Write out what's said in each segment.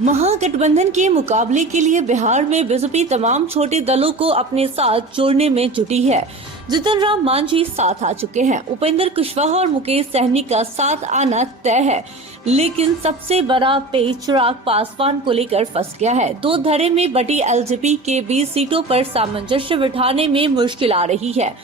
महागठबंधन के मुकाबले के लिए बिहार में बीजेपी तमाम छोटे दलों को अपने साथ जोड़ने में जुटी है। जीतन राम मांझी साथ आ चुके हैं। उपेंद्र कुशवाहा और मुकेश सहनी का साथ आना तय है, लेकिन सबसे बड़ा पेच चिराग पासवान को लेकर फंस गया है। दो धड़े में बटी एलजेपी के 20 सीटों पर सामंजस्य बिठाने में मुश्किल आ रही है।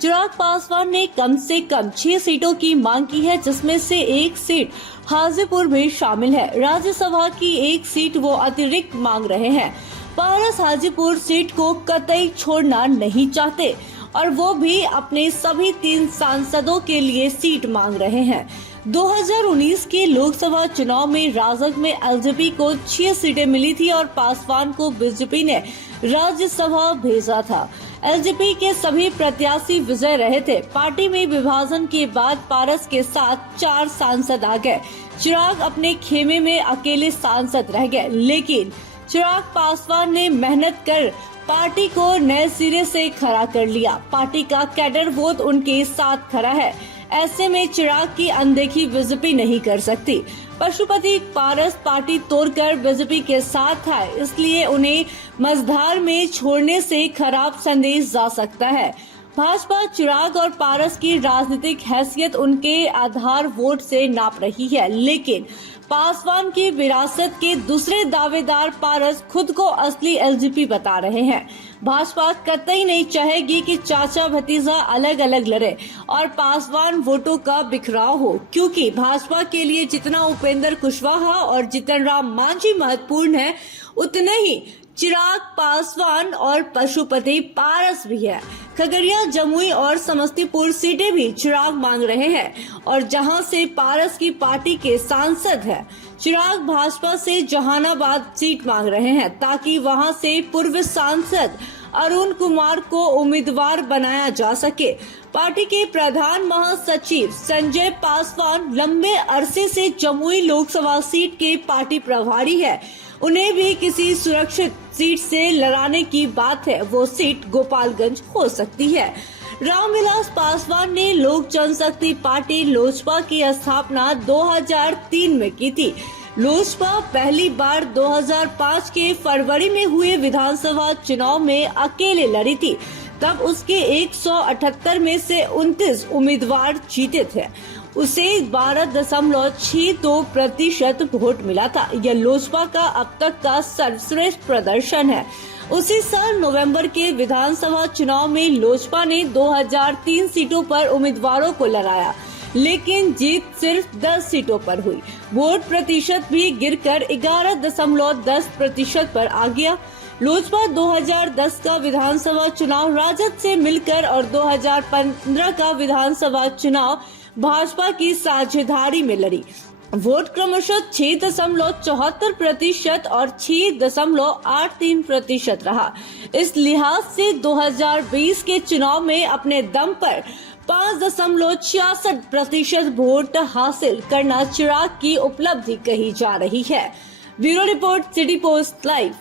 चिराग पासवान ने कम से कम 6 सीटों की मांग की है, जिसमें से एक सीट हाजीपुर में शामिल है। राज्यसभा की एक सीट वो अतिरिक्त मांग रहे हैं। पारस हाजीपुर सीट को कतई छोड़ना नहीं चाहते और वो भी अपने सभी 3 सांसदों के लिए सीट मांग रहे हैं। 2019 के लोकसभा चुनाव में राजग में एलजेपी को 6 सीटें मिली थी और पासवान को बीजेपी ने राज्यसभा भेजा था। एलजेपी के सभी प्रत्याशी विजय रहे थे। पार्टी में विभाजन के बाद पारस के साथ 4 सांसद आ गए। चिराग अपने खेमे में अकेले सांसद रह गए, लेकिन चिराग पासवान ने मेहनत कर पार्टी को नए सिरे से खड़ा कर लिया। पार्टी का कैडर वोट उनके साथ खड़ा है। ऐसे में चिराग की अनदेखी बीजेपी नहीं कर सकती। पशुपति पारस पार्टी तोड़कर बीजेपी के साथ था, इसलिए उन्हें मझधार में छोड़ने से खराब संदेश जा सकता है। भाजपा चिराग और पारस की राजनीतिक हैसियत उनके आधार वोट से नाप रही है, लेकिन पासवान की विरासत के दूसरे दावेदार पारस खुद को असली एलजेपी बता रहे हैं। भाजपा कतई नहीं चाहेगी कि चाचा भतीजा अलग अलग लड़े और पासवान वोटों का बिखराव हो, क्योंकि भाजपा के लिए जितना उपेंद्र कुशवाहा और जीतन राम मांझी महत्वपूर्ण है, उतने ही चिराग पासवान और पशुपति पारस भी है। खगड़िया, जमुई और समस्तीपुर सीटें भी चिराग मांग रहे हैं और जहां से पारस की पार्टी के सांसद हैं। चिराग भाजपा से जहानाबाद सीट मांग रहे हैं ताकि वहां से पूर्व सांसद अरुण कुमार को उम्मीदवार बनाया जा सके। पार्टी के प्रधान महासचिव संजय पासवान लंबे अरसे से जमुई लोकसभा सीट के पार्टी प्रभारी है। उन्हें भी किसी सुरक्षित सीट से लड़ाने की बात है। वो सीट गोपालगंज हो सकती है। रामविलास पासवान ने लोक जनशक्ति पार्टी लोजपा की स्थापना 2003 में की थी। लोजपा पहली बार 2005 के फरवरी में हुए विधानसभा चुनाव में अकेले लड़ी थी। तब उसके 178 में से 29 उम्मीदवार जीते थे। उसे 12.62% वोट मिला था। यह लोजपा का अब तक का सर्वश्रेष्ठ प्रदर्शन है। उसी साल नवंबर के विधानसभा चुनाव में लोजपा ने 2003 सीटों पर उम्मीदवारों को लड़ाया, लेकिन जीत सिर्फ 10 सीटों पर हुई। वोट प्रतिशत भी गिरकर 11.10% पर आ गया। लोजपा 2010 का विधानसभा चुनाव राजद से मिलकर और 2015 का विधानसभा चुनाव भाजपा की साझेदारी में लड़ी। वोट क्रमशः 6.74% और 6.83% रहा। इस लिहाज से 2020 के चुनाव में अपने दम पर 5.66% वोट हासिल करना चिराग की उपलब्धि कही जा रही है। Bureau report, city post live.